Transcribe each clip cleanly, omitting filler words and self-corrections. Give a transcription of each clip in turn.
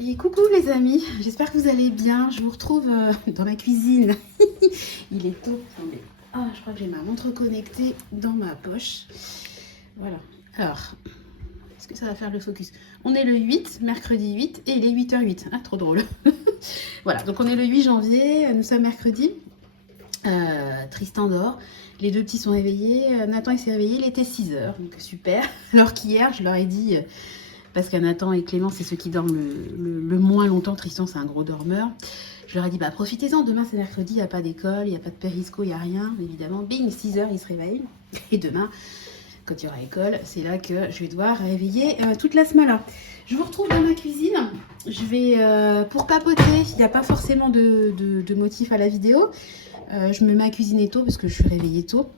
Et coucou les amis, j'espère que vous allez bien. Je vous retrouve dans ma cuisine. Il est tôt. Attendez. Ah, je crois que j'ai ma montre connectée dans ma poche. Voilà. Alors, est-ce que ça va faire le focus? On est le 8, mercredi 8, et il est 8h08. Ah, trop drôle. Voilà, donc on est le 8 janvier, nous sommes mercredi. Tristan dort. Les deux petits sont réveillés. Nathan il s'est réveillé, il était 6h, donc super. Alors qu'hier, je leur ai dit... parce qu'à Nathan et Clément, c'est ceux qui dorment le moins longtemps. Tristan, c'est un gros dormeur. Je leur ai dit, bah profitez-en, demain c'est mercredi, il n'y a pas d'école, il n'y a pas de périsco, il n'y a rien, évidemment. Bing, 6h, ils se réveillent. Et demain, quand il y aura école, c'est là que je vais devoir réveiller toute la semaine. Je vous retrouve dans ma cuisine. Je vais, pour papoter, il n'y a pas forcément de motif à la vidéo. Je me mets à cuisiner tôt parce que je suis réveillée tôt.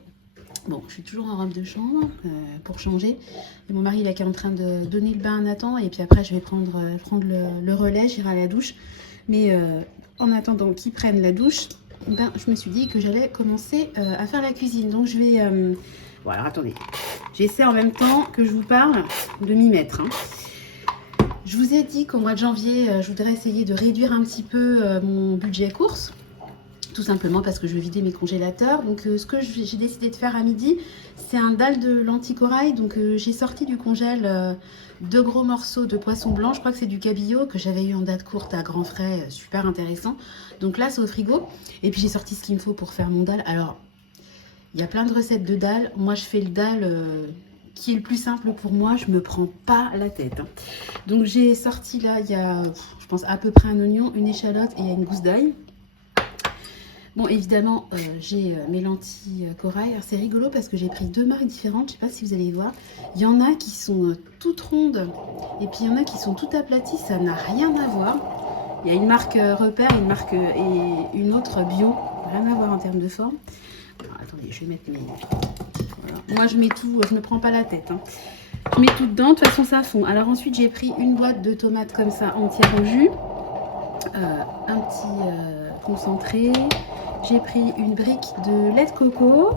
Bon, je suis toujours en robe de chambre pour changer. Et mon mari, il est en train de donner le bain à Nathan. Et puis après, je vais prendre le relais, j'irai à la douche. Mais en attendant qu'ils prennent la douche, ben, je me suis dit que j'allais commencer à faire la cuisine. Donc je vais... Bon, alors attendez. J'essaie en même temps que je vous parle de m'y mettre. Hein. Je vous ai dit qu'au mois de janvier, je voudrais essayer de réduire un petit peu mon budget course. Tout simplement parce que je veux vider mes congélateurs. Donc ce que j'ai décidé de faire à midi, c'est un dalle de lentilles corail. Donc j'ai sorti du congèle 2 gros morceaux de poisson blanc. Je crois que c'est du cabillaud que j'avais eu en date courte à grands frais, super intéressant. Donc là c'est au frigo. Et puis j'ai sorti ce qu'il me faut pour faire mon dalle. Alors il y a plein de recettes de dalle. Moi je fais le dalle qui est le plus simple pour moi. Je me prends pas la tête. Hein. Donc j'ai sorti là, il y a je pense à peu près un oignon, une échalote et il y a une gousse d'ail. Bon, évidemment, j'ai mes lentilles corail. Alors, c'est rigolo parce que j'ai pris 2 marques différentes. Je ne sais pas si vous allez voir. Il y en a qui sont toutes rondes et puis il y en a qui sont toutes aplaties. Ça n'a rien à voir. Il y a une marque repère, une marque et une autre bio. Rien à voir en termes de forme. Alors, attendez, je vais mettre mes... Voilà. Moi, je mets tout. Je ne me prends pas la tête. Hein. Je mets tout dedans. De toute façon, ça fond. Alors ensuite, j'ai pris une boîte de tomates comme ça, entière en jus. Un petit concentré. J'ai pris une brique de lait de coco,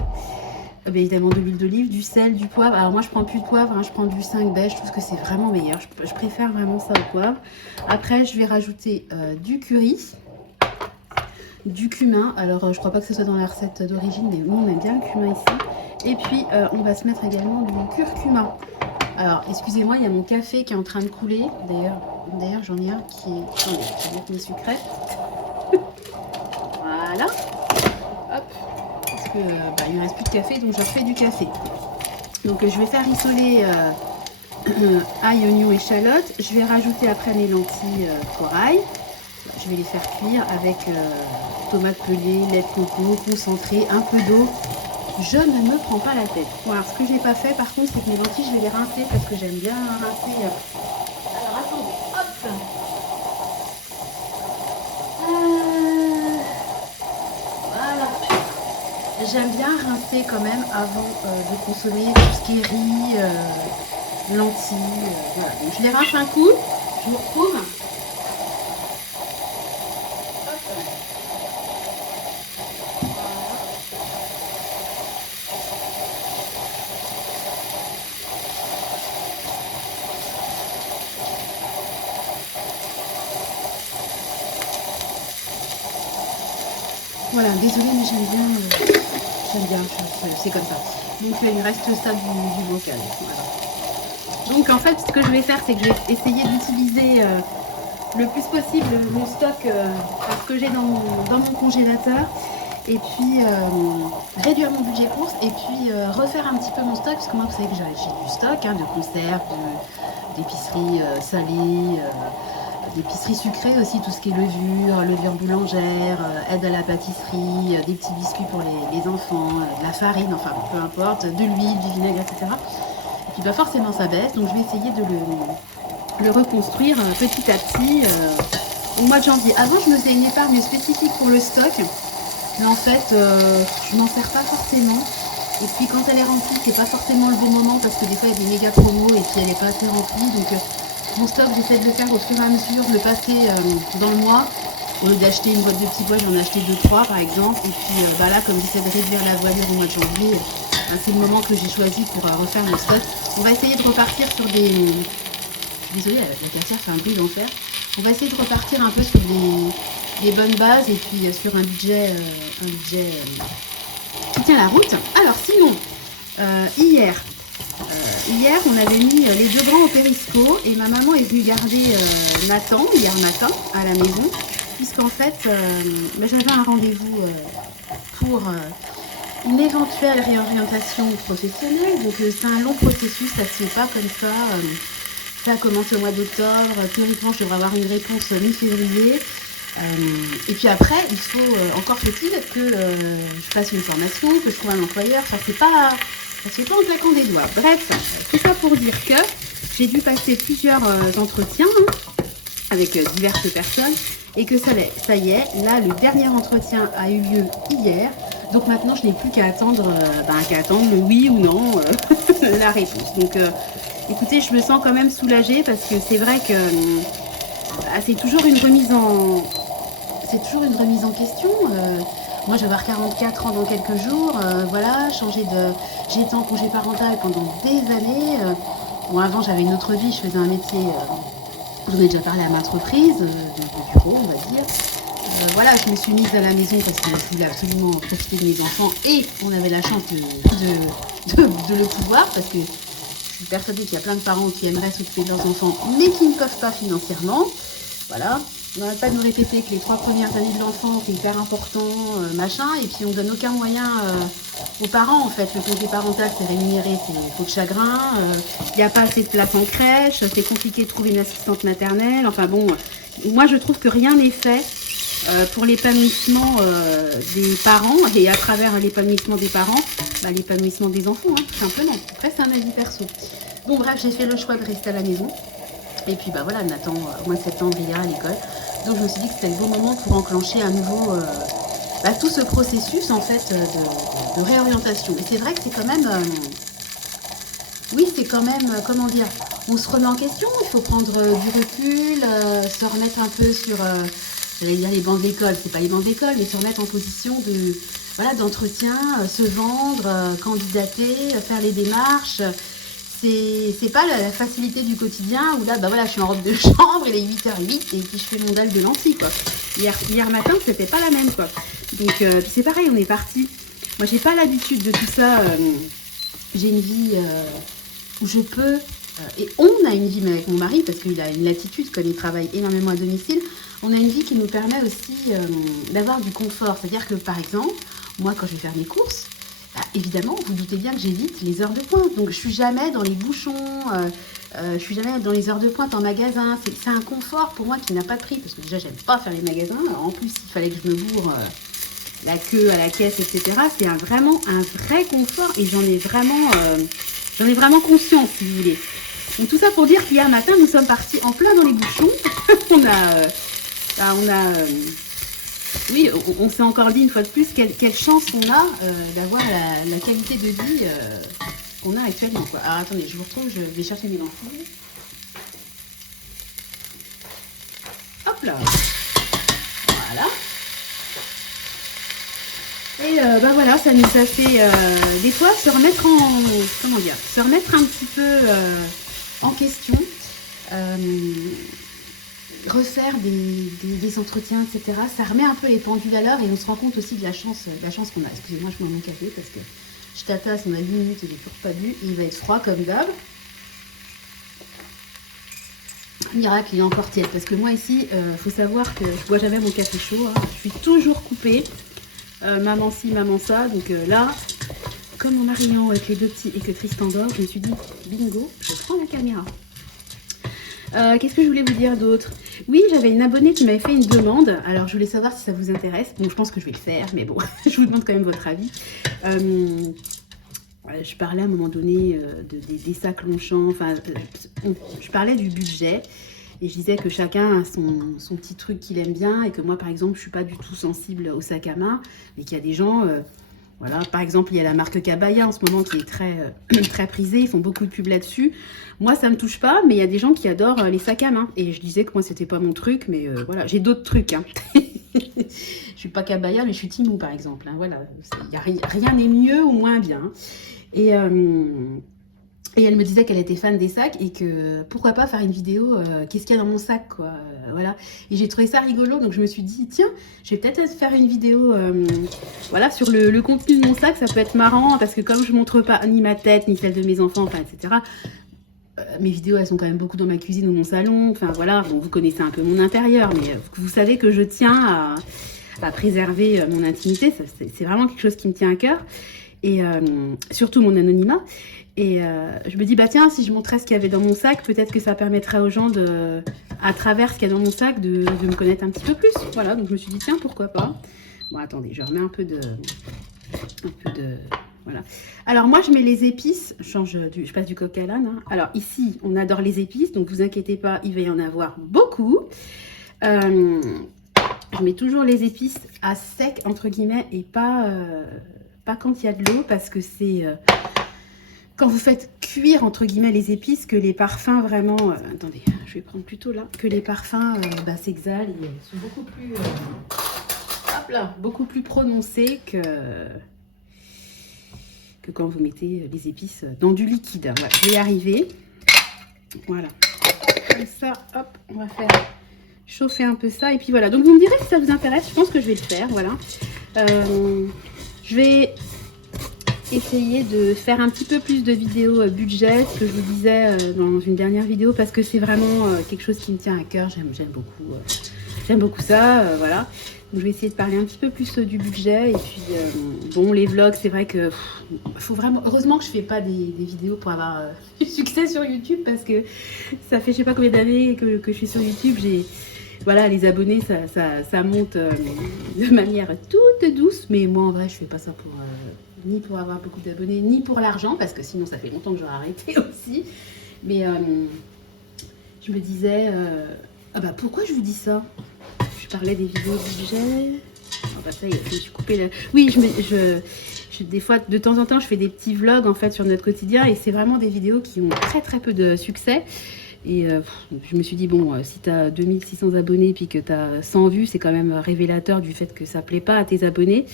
évidemment de l'huile d'olive, du sel, du poivre. Alors moi je prends plus de poivre, hein, je prends du 5 beige, je trouve que c'est vraiment meilleur. Je préfère vraiment ça au poivre. Après je vais rajouter du curry, du cumin. Alors je crois pas que ce soit dans la recette d'origine, mais nous on aime bien le cumin ici. Et puis on va se mettre également du curcuma. Alors excusez-moi, il y a mon café qui est en train de couler. D'ailleurs j'en ai un qui est... Attendez, je vais mettre mes sucrètes. Voilà. Hop, parce que il ne reste plus de café, donc je refais du café. Donc je vais faire rissoler ail, oignon, échalote. Je vais rajouter après mes lentilles corail. Je vais les faire cuire avec tomates pelées, lait de coco, concentré, un peu d'eau. Je ne me prends pas la tête. Bon, alors ce que j'ai pas fait par contre, c'est que mes lentilles, je vais les rincer parce que j'aime bien rincer. Alors attendez, hop. J'aime bien rincer quand même avant de consommer tout ce qui est riz, lentilles. Voilà. Donc je les rince un coup, je vous retrouve. Voilà, désolée mais j'aime bien, c'est comme ça. Donc il reste ça du bocal. Voilà. Donc en fait ce que je vais faire c'est que je vais essayer d'utiliser le plus possible le stock que j'ai dans mon congélateur. Et puis réduire mon budget course et puis refaire un petit peu mon stock, parce que moi vous savez que j'ai du stock, hein, de conserves, d'épicerie salée, d'épicerie sucrée aussi, tout ce qui est levure boulangère, aide à la pâtisserie, des petits biscuits pour les enfants, de la farine, enfin peu importe, de l'huile, du vinaigre, etc. Et puis bah, forcément ça baisse, donc je vais essayer de le reconstruire petit à petit au mois de janvier. Avant je me faisais une épargne spécifique pour le stock. Mais en fait, je m'en sers pas forcément. Et puis quand elle est remplie, c'est pas forcément le bon moment parce que des fois il y a des méga promos et puis elle n'est pas assez remplie. Donc mon stock, j'essaie de le faire au fur et à mesure, de le passer dans le mois. Au lieu d'acheter une boîte de petits pois, j'en ai acheté 2-3 par exemple. Et puis là, comme j'essaie de réduire la voilure au mois de janvier, c'est le moment que j'ai choisi pour refaire le stock. On va essayer de repartir sur des suis désolée, la cafetière fait un bruit d'enfer. On va essayer de repartir un peu sur des bonnes bases et puis sur un budget qui tient la route. Alors sinon, hier, on avait mis les deux grands au Périsco et ma maman est venue garder Nathan hier matin à la maison, puisqu'en fait, j'avais un rendez-vous pour une éventuelle réorientation professionnelle. Donc c'est un long processus, ça ne se fait pas comme ça. Ça a commencé au mois d'octobre. Théoriquement, je devrais avoir une réponse mi-février. Et puis après, il faut encore faut-il que je fasse une formation, que je trouve un employeur. Ça se fait pas en claquant des doigts. Bref, tout ça pour dire que j'ai dû passer plusieurs entretiens avec diverses personnes et que ça y est, là, le dernier entretien a eu lieu hier. Donc maintenant, je n'ai plus qu'à attendre, le oui ou non, la réponse. Donc, écoutez, je me sens quand même soulagée parce que c'est vrai que c'est toujours une remise en question. Moi, je vais avoir 44 ans dans quelques jours. Voilà, j'ai été en congé parental pendant des années. Bon, avant, j'avais une autre vie. Je faisais un métier, j'en ai déjà parlé à maintes reprises, de bureau, on va dire. Voilà, je me suis mise à la maison parce que je voulais absolument profiter de mes enfants et on avait la chance de le pouvoir parce que je suis persuadée qu'il y a plein de parents qui aimeraient s'occuper de leurs enfants mais qui ne peuvent pas financièrement. Voilà, on n'arrête pas de nous répéter que les 3 premières années de l'enfant c'est hyper important, machin, et puis on donne aucun moyen aux parents en fait. Le congé parental c'est rémunéré, c'est faux de chagrin, il n'y a pas assez de place en crèche, c'est compliqué de trouver une assistante maternelle, enfin bon, moi je trouve que rien n'est fait pour l'épanouissement des parents et à travers l'épanouissement des parents, l'épanouissement des enfants, hein, tout simplement. Après, c'est un avis perso. Bon, bref, j'ai fait le choix de rester à la maison. Et puis, voilà, Nathan, au mois de septembre, il ira à l'école. Donc, je me suis dit que c'était le bon moment pour enclencher à nouveau tout ce processus, en fait, de réorientation. Et c'est vrai que c'est quand même... comment dire, on se remet en question, il faut prendre du recul, se remettre un peu sur... j'allais dire les bancs d'école, c'est pas les bancs d'école, mais se remettre en position d'entretien, se vendre, candidater, faire les démarches. C'est pas la facilité du quotidien où là, je suis en robe de chambre, il est 8h08 et puis je fais mon dalle de lentilles, quoi. Hier matin, c'était pas la même, quoi. Donc, c'est pareil, on est parti. Moi, j'ai pas l'habitude de tout ça. J'ai une vie où je peux... et on a une vie, mais avec mon mari, parce qu'il a une latitude, comme il travaille énormément à domicile, on a une vie qui nous permet aussi d'avoir du confort. C'est-à-dire que, par exemple, moi, quand je vais faire mes courses, évidemment, vous doutez bien que j'évite les heures de pointe. Donc, je suis jamais dans les bouchons, je suis jamais dans les heures de pointe en magasin. C'est un confort pour moi qui n'a pas de prix, parce que déjà, j'aime pas faire les magasins. Alors, en plus, il fallait que je me bourre la queue à la caisse, etc. C'est vraiment un vrai confort et j'en ai vraiment conscience, si vous voulez. Donc, tout ça pour dire qu'hier matin, nous sommes partis en plein dans les bouchons. on s'est encore dit une fois de plus quelle chance on a d'avoir la qualité de vie qu'on a actuellement, quoi. Alors attendez, je vous retrouve, je vais chercher mes lentilles. Hop là. Voilà. Et voilà, ça nous a fait des fois se remettre un petit peu en question. Refaire des entretiens, etc. Ça remet un peu les pendules à l'heure et on se rend compte aussi de la chance qu'on a. Excusez-moi, je bois mon café parce que je tatasse, on a 10 minutes et j'ai toujours pas bu. Et il va être froid comme d'hab. Miracle, il est encore tiède. Parce que moi ici, faut savoir que je bois jamais mon café chaud. Hein. Je suis toujours coupée. Maman ci, maman ça. Donc là, comme mon mari en haut avec les 2 petits et que Tristan dort, je me suis dit, bingo, je prends la caméra. Qu'est-ce que je voulais vous dire d'autre? Oui, j'avais une abonnée qui m'avait fait une demande. Alors, je voulais savoir si ça vous intéresse. Bon, je pense que je vais le faire, mais bon, je vous demande quand même votre avis. Je parlais à un moment donné des sacs Longchamp. Enfin, je parlais du budget. Et je disais que chacun a son petit truc qu'il aime bien. Et que moi, par exemple, je ne suis pas du tout sensible au sac à main. Mais qu'il y a des gens... Voilà, par exemple, il y a la marque Cabaya en ce moment qui est très, très prisée. Ils font beaucoup de pubs là-dessus. Moi, ça ne me touche pas, mais il y a des gens qui adorent les sacs à main. Et je disais que moi, c'était pas mon truc, mais voilà, j'ai d'autres trucs. Hein. Je suis pas Cabaya, mais je suis Timou, par exemple. Hein. Voilà, rien n'est mieux ou moins bien. Et Et elle me disait qu'elle était fan des sacs et que pourquoi pas faire une vidéo qu'est-ce qu'il y a dans mon sac, quoi. Voilà. Et j'ai trouvé ça rigolo, donc je me suis dit tiens, je vais peut-être faire une vidéo voilà, sur le contenu de mon sac, ça peut être marrant parce que comme je montre pas ni ma tête ni celle de mes enfants, enfin etc. Mes vidéos elles sont quand même beaucoup dans ma cuisine ou mon salon, enfin voilà, bon, vous connaissez un peu mon intérieur, mais vous savez que je tiens à préserver mon intimité, c'est vraiment quelque chose qui me tient à cœur, et surtout mon anonymat. Et je me dis, bah tiens, si je montrais ce qu'il y avait dans mon sac, peut-être que ça permettrait aux gens, à travers ce qu'il y a dans mon sac, de me connaître un petit peu plus. Voilà, donc je me suis dit, tiens, pourquoi pas. Bon, attendez, je remets un peu de... Voilà. Alors moi, je mets les épices, je passe du coq à l'âne. Hein. Alors ici, on adore les épices, donc vous inquiétez pas, il va y en avoir beaucoup. Je mets toujours les épices à sec, entre guillemets, et pas quand il y a de l'eau, parce que c'est... quand vous faites cuire, entre guillemets, les épices, que les parfums vraiment... attendez, je vais prendre plutôt là. Que les parfums s'exhalent et sont beaucoup plus... hop là, beaucoup plus prononcés que quand vous mettez les épices dans du liquide. Voilà, je vais y arriver. Voilà. Comme ça, hop, on va faire chauffer un peu ça. Et puis voilà, donc vous me direz si ça vous intéresse. Je pense que je vais le faire, voilà. Je vais... essayer de faire un petit peu plus de vidéos budget, ce que je vous disais dans une dernière vidéo, parce que c'est vraiment quelque chose qui me tient à cœur. J'aime beaucoup ça, voilà. Donc, je vais essayer de parler un petit peu plus du budget. Et puis bon, les vlogs, c'est vrai que faut vraiment, heureusement que je fais pas des vidéos pour avoir du succès sur YouTube, parce que ça fait je sais pas combien d'années que je suis sur YouTube. Voilà, les abonnés, ça monte de manière toute douce, mais moi en vrai je fais pas ça pour ni pour avoir beaucoup d'abonnés, ni pour l'argent, parce que sinon ça fait longtemps que j'aurais arrêté aussi. Mais je me disais, ah bah pourquoi je vous dis ça? Je parlais des vidéos budget. Oh bah ça y est, je me suis coupée là. Oui, des fois, de temps en temps, je fais des petits vlogs en fait sur notre quotidien, et c'est vraiment des vidéos qui ont très peu de succès. Et je me suis dit, bon, si tu as 2600 abonnés puis que tu as 100 vues, c'est quand même révélateur du fait que ça plaît pas à tes abonnés.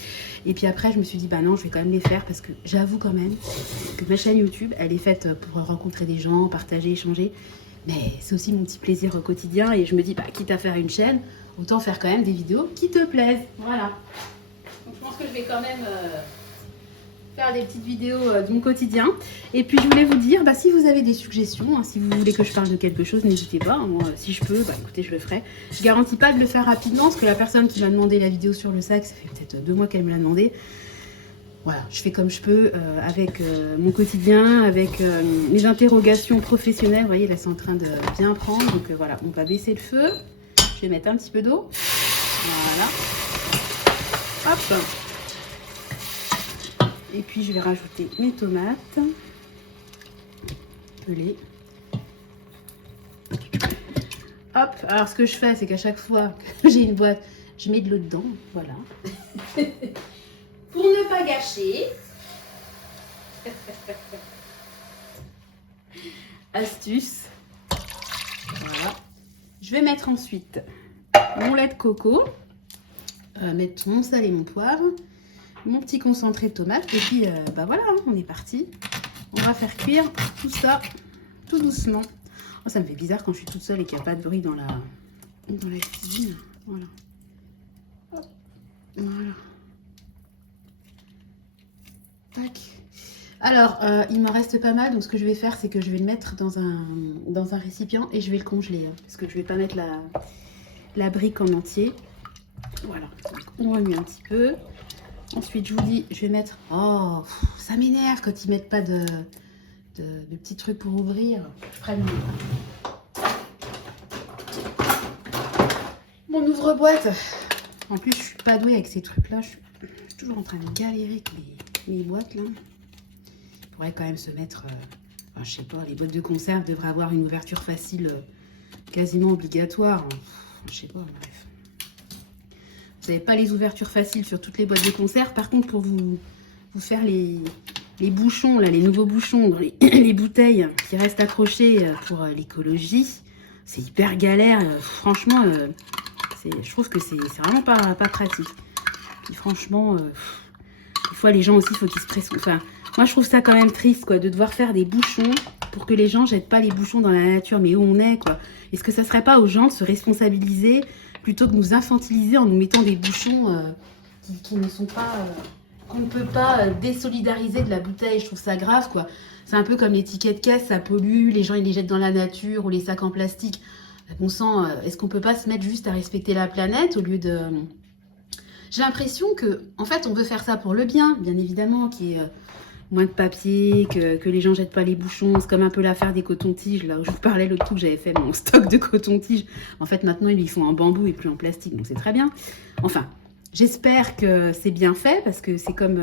Et puis après, je me suis dit, bah non, je vais quand même les faire, parce que j'avoue quand même que ma chaîne YouTube, elle est faite pour rencontrer des gens, partager, échanger. Mais c'est aussi mon petit plaisir au quotidien. Et je me dis, bah, quitte à faire une chaîne, autant faire quand même des vidéos qui te plaisent. Voilà. Donc je pense que je vais quand même... faire des petites vidéos de mon quotidien. Et puis je voulais vous dire, bah, si vous avez des suggestions, hein, si vous voulez que je parle de quelque chose, n'hésitez pas. Moi, si je peux, bah, écoutez, je le ferai. Je garantis pas de le faire rapidement, parce que la personne qui m'a demandé la vidéo sur le sac, ça fait peut-être 2 mois qu'elle me l'a demandé. Voilà, je fais comme je peux avec mon quotidien, avec mes interrogations professionnelles. Vous voyez, là c'est en train de bien prendre. Donc voilà, on va baisser le feu. Je vais mettre un petit peu d'eau. Voilà. Hop. Et puis je vais rajouter mes tomates pelées. Hop, alors ce que je fais, c'est qu'à chaque fois que j'ai une boîte, je mets de l'eau dedans, voilà. Pour ne pas gâcher. Astuce. Voilà. Je vais mettre ensuite mon lait de coco, mettre mon sel et mon poivre, mon petit concentré de tomate, et puis bah voilà, hein, on est parti. On va faire cuire tout ça tout doucement. Oh, ça me fait bizarre quand je suis toute seule et qu'il n'y a pas de bruit dans la cuisine. Voilà. Hop. Voilà. Tac. Alors, il m'en reste pas mal, donc ce que je vais faire, c'est que je vais le mettre dans un récipient et je vais le congeler, hein, parce que je vais pas mettre la brique en entier. Voilà, donc, on remue un petit peu. Ensuite, je vous dis, je vais mettre... Oh, ça m'énerve quand ils mettent pas de petits trucs pour ouvrir. Je prends mon ouvre-boîte. En plus, je suis pas douée avec ces trucs-là. Je suis toujours en train de galérer avec mes boîtes, là. Il pourrait quand même se mettre... enfin, je sais pas, les boîtes de conserve devraient avoir une ouverture facile quasiment obligatoire. Je sais pas, bref. Vous n'avez pas les ouvertures faciles sur toutes les boîtes de conserve. Par contre, pour vous faire les bouchons, là, les nouveaux bouchons dans les bouteilles qui restent accrochés pour l'écologie, c'est hyper galère. Franchement, je trouve que c'est vraiment pas pratique. Puis franchement, des fois, les gens aussi, il faut qu'ils se pressent. Enfin, Moi, je trouve ça quand même triste, quoi, de devoir faire des bouchons pour que les gens jettent pas les bouchons dans la nature. Mais où on est, quoi? Est-ce que ça serait pas aux gens de se responsabiliser plutôt que de nous infantiliser en nous mettant des bouchons qui ne sont pas... qu'on ne peut pas désolidariser de la bouteille? Je trouve ça grave, quoi. C'est un peu comme les tickets de caisse, ça pollue, les gens ils les jettent dans la nature, ou les sacs en plastique. Bon sang, est-ce qu'on peut pas se mettre juste à respecter la planète au lieu de... J'ai l'impression que, en fait, on veut faire ça pour le bien évidemment, qu'il y ait moins de papier, que les gens jettent pas les bouchons. C'est comme un peu l'affaire des cotons-tiges, là où je vous parlais l'autre coup que j'avais fait mon stock de coton-tiges. En fait, maintenant, ils font en bambou et plus en plastique, donc c'est très bien. Enfin, j'espère que c'est bien fait, parce que c'est comme...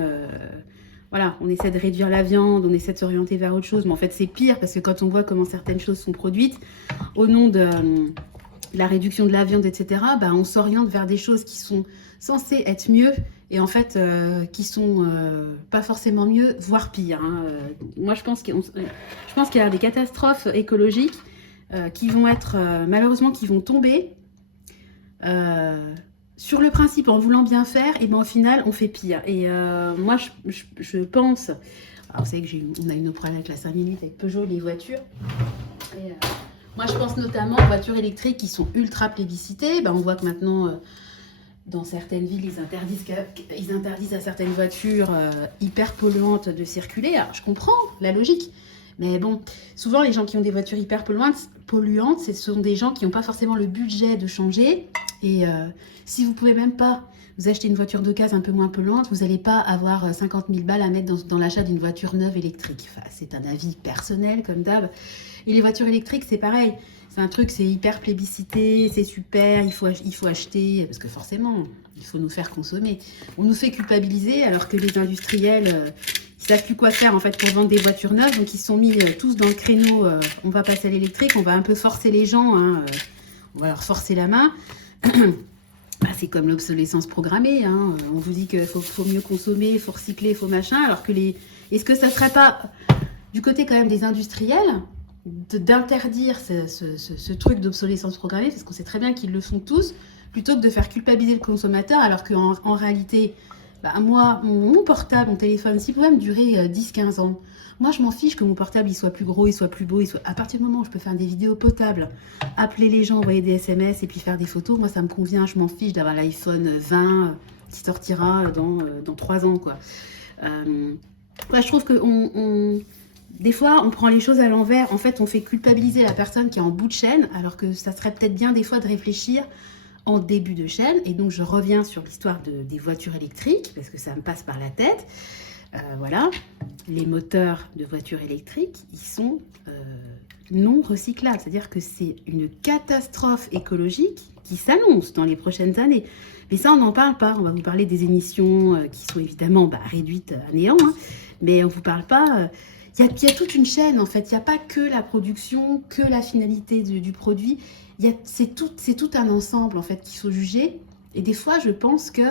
voilà, on essaie de réduire la viande, on essaie de s'orienter vers autre chose, mais en fait, c'est pire, parce que quand on voit comment certaines choses sont produites, au nom de la réduction de la viande, etc., bah, on s'oriente vers des choses qui sont censées être mieux, et en fait, qui sont pas forcément mieux, voire pire. Hein. Moi, je pense qu'il y a des catastrophes écologiques qui vont être, malheureusement, qui vont tomber sur le principe, en voulant bien faire, et ben au final, on fait pire. Et moi, je pense... Alors, vous savez qu'on a eu nos problèmes avec la 5 minutes, avec Peugeot, les voitures. Et, moi, je pense notamment aux voitures électriques qui sont ultra plébiscitées. Ben, on voit que maintenant... dans certaines villes, ils interdisent à certaines voitures hyper polluantes de circuler. Alors, je comprends la logique. Mais bon, souvent, les gens qui ont des voitures hyper polluantes, ce sont des gens qui n'ont pas forcément le budget de changer. Et si vous ne pouvez même pas vous acheter une voiture d'occasion un peu moins polluante, vous n'allez pas avoir 50 000 balles à mettre dans l'achat d'une voiture neuve électrique. Enfin, c'est un avis personnel, comme d'hab. Et les voitures électriques, c'est pareil. C'est un truc, c'est hyper plébiscité, c'est super, il faut acheter, parce que forcément, il faut nous faire consommer. On nous fait culpabiliser, alors que les industriels, ils savent plus quoi faire en fait pour vendre des voitures neuves, donc ils se sont mis tous dans le créneau, on va passer à l'électrique, on va un peu forcer les gens, hein, on va leur forcer la main. Bah, c'est comme l'obsolescence programmée, hein. On vous dit qu'il faut mieux consommer, il faut recycler, il faut machin, alors que est-ce que ça serait pas du côté quand même des industriels d'interdire ce truc d'obsolescence programmée, parce qu'on sait très bien qu'ils le font tous, plutôt que de faire culpabiliser le consommateur, alors qu'en réalité, bah, moi, mon portable, mon téléphone, s'il peut même durer 10-15 ans, moi je m'en fiche que mon portable il soit plus gros, il soit plus beau, à partir du moment où je peux faire des vidéos potables, appeler les gens, envoyer des SMS et puis faire des photos, moi ça me convient, je m'en fiche d'avoir l'iPhone 20 qui sortira dans 3 ans, quoi. Ouais, je trouve que des fois, on prend les choses à l'envers. En fait, on fait culpabiliser la personne qui est en bout de chaîne, alors que ça serait peut-être bien des fois de réfléchir en début de chaîne. Et donc, je reviens sur l'histoire des voitures électriques, parce que ça me passe par la tête. Voilà, les moteurs de voitures électriques, ils sont non recyclables. C'est-à-dire que c'est une catastrophe écologique qui s'annonce dans les prochaines années. Mais ça, on n'en parle pas. On va vous parler des émissions qui sont évidemment réduites à néant, hein, mais on ne vous parle pas... Il y a toute une chaîne, en fait. Il n'y a pas que la production, que la finalité du produit. C'est tout un ensemble, en fait, qu'il faut juger. Et des fois, je pense que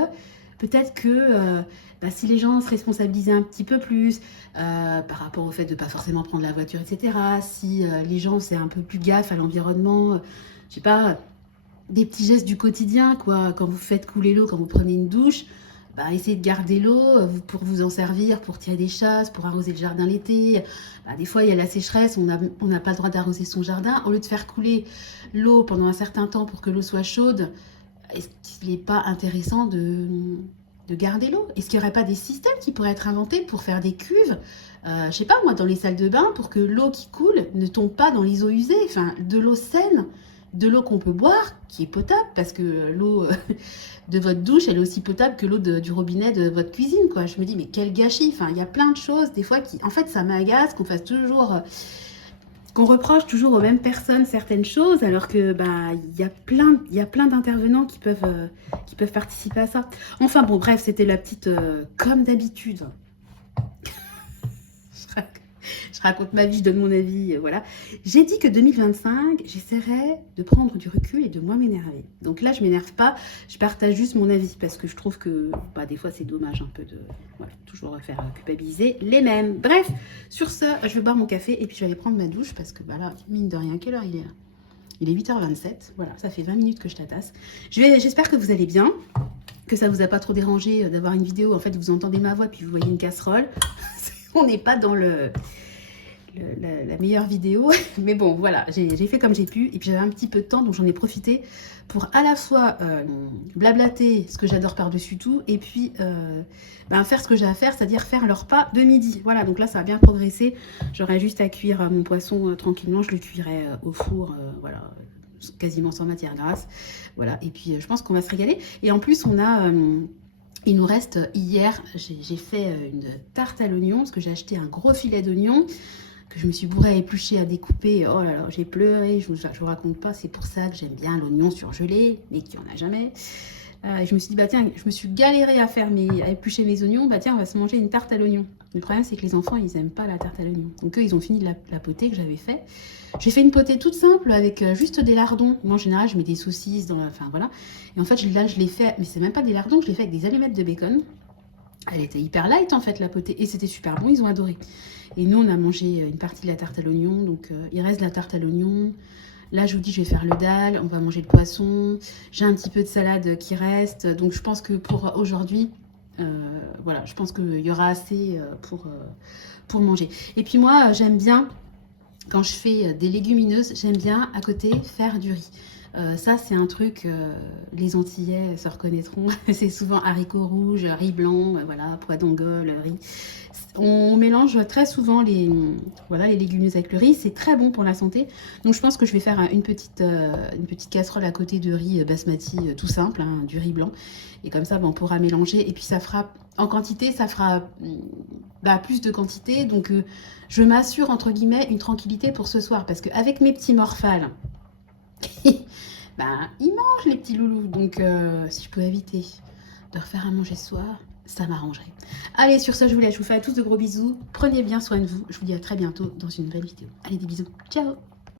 peut-être que si les gens se responsabilisaient un petit peu plus par rapport au fait de ne pas forcément prendre la voiture, etc., si les gens faisaient un peu plus gaffe à l'environnement, je sais pas, des petits gestes du quotidien, quoi. Quand vous faites couler l'eau, quand vous prenez une douche, essayez de garder l'eau pour vous en servir, pour tirer des chasses, pour arroser le jardin l'été. Des fois, il y a la sécheresse, on n'a pas le droit d'arroser son jardin. Au lieu de faire couler l'eau pendant un certain temps pour que l'eau soit chaude, est-ce qu'il n'est pas intéressant de garder l'eau? Est-ce qu'il n'y aurait pas des systèmes qui pourraient être inventés pour faire des cuves, je sais pas moi, dans les salles de bain, pour que l'eau qui coule ne tombe pas dans les eaux usées, enfin, de l'eau saine, de l'eau qu'on peut boire, qui est potable, parce que l'eau de votre douche, elle est aussi potable que l'eau du robinet de votre cuisine, quoi. Je me dis, mais quel gâchis. Enfin, il y a plein de choses, des fois, en fait, ça m'agace qu'on fasse toujours... qu'on reproche toujours aux mêmes personnes certaines choses, alors que il y a plein d'intervenants qui peuvent participer à ça. Enfin, bon, bref, c'était la petite... comme d'habitude. Je raconte ma vie, je donne mon avis, voilà. J'ai dit que 2025, j'essaierai de prendre du recul et de moins m'énerver. Donc là, je m'énerve pas, je partage juste mon avis, parce que je trouve que des fois, c'est dommage un peu de toujours faire culpabiliser les mêmes. Bref, sur ce, je vais boire mon café et puis je vais aller prendre ma douche, parce que là, mine de rien, quelle heure il est là? Il est 8h27, voilà, ça fait 20 minutes que je tatasse. J'espère que vous allez bien, que ça vous a pas trop dérangé d'avoir une vidéo, en fait, vous entendez ma voix, puis vous voyez une casserole. On n'est pas dans la meilleure vidéo, mais bon voilà, j'ai fait comme j'ai pu, et puis j'avais un petit peu de temps, donc j'en ai profité pour à la fois blablater ce que j'adore par-dessus tout, et puis faire ce que j'ai à faire, c'est-à-dire faire le repas de midi. Voilà, donc là ça a bien progressé, j'aurais juste à cuire mon poisson tranquillement, je le cuirai au four, voilà, quasiment sans matière grasse, voilà, et puis je pense qu'on va se régaler, et en plus on a... il nous reste, hier, j'ai fait une tarte à l'oignon, parce que j'ai acheté un gros filet d'oignon, que je me suis bourrée à éplucher, à découper. Oh là là, j'ai pleuré, je vous raconte pas, c'est pour ça que j'aime bien l'oignon surgelé, mais qu'il n'y en a jamais. Et je me suis dit, bah tiens, je me suis galérée à éplucher mes oignons, bah tiens, on va se manger une tarte à l'oignon. Le problème, c'est que les enfants, ils aiment pas la tarte à l'oignon. Donc eux, ils ont fini de la potée que j'avais fait. J'ai fait une potée toute simple avec juste des lardons. Moi, en général, je mets des saucisses dans la... Enfin, voilà. Et en fait, là, je l'ai fait, mais c'est même pas des lardons, je l'ai fait avec des allumettes de bacon. Elle était hyper light, en fait, la potée. Et c'était super bon, ils ont adoré. Et nous, on a mangé une partie de la tarte à l'oignon. Donc, il reste de la tarte à l'oignon. Là, je vous dis, je vais faire le dalle. On va manger le poisson. J'ai un petit peu de salade qui reste. Donc, je pense que pour aujourd'hui, voilà, je pense qu'il y aura assez pour manger. Et puis moi, j'aime bien, quand je fais des légumineuses, j'aime bien à côté faire du riz. Ça, c'est un truc, les Antillais se reconnaîtront. C'est souvent haricots rouges, riz blanc, voilà, pois d'Angole, riz. On mélange très souvent voilà, les légumineuses avec le riz. C'est très bon pour la santé. Donc, je pense que je vais faire une petite casserole à côté de riz basmati, tout simple, hein, du riz blanc. Et comme ça, on pourra mélanger. Et puis, ça fera, en quantité, ça fera plus de quantité. Donc, je m'assure, entre guillemets, une tranquillité pour ce soir. Parce qu'avec mes petits morphales, ils mangent les petits loulous. Donc, si je peux éviter de refaire à manger ce soir, ça m'arrangerait. Allez, sur ce, je vous laisse. Je vous fais à tous de gros bisous. Prenez bien soin de vous. Je vous dis à très bientôt dans une nouvelle vidéo. Allez, des bisous. Ciao!